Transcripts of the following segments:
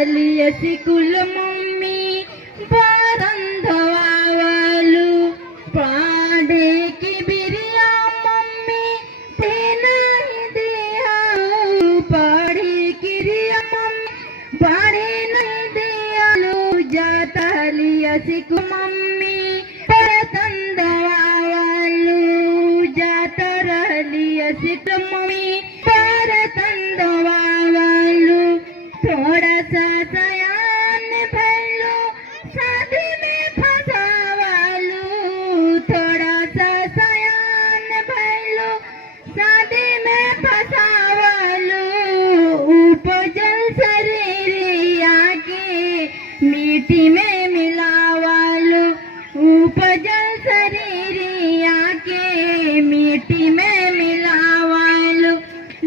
रहली school mummy बरंधवावलू पढ़े की बिरिया मम्मी ते नहीं दिया पढ़ी किरिया मम्मी पढ़े नहीं दिया जाता लिया स्कूल मम्मी बरंधवावलू जाता रहली स्कूल मम्मी बरंधवावलू थोड़ा सा सयान भैलो शादी में फसावालू थोड़ा सा सयान भैलो शादी में फसावालू उपजल शरीरिया के मिट्टी में मिलावालू उपजल शरीरिया के मिट्टी में मिलावालू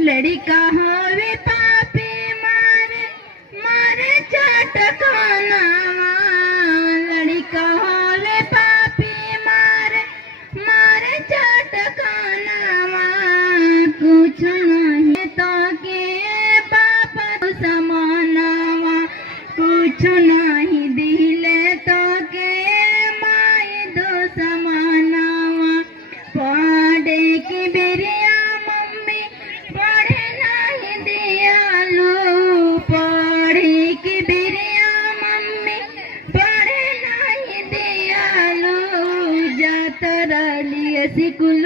लड़का होवे पापी मारे मारे चटकाना लड़का होवे पापी मारे मारे चटकाना कुछ नहीं तो के पापा समानावा कुछ नहीं दिले तो के माई दो समानावा पढ़े की बेरिया मम्मी पढ़े नहीं दियालू पढ़े की बेरिया मम्मी पढ़े नहीं दियालू जाता रहली स्कूल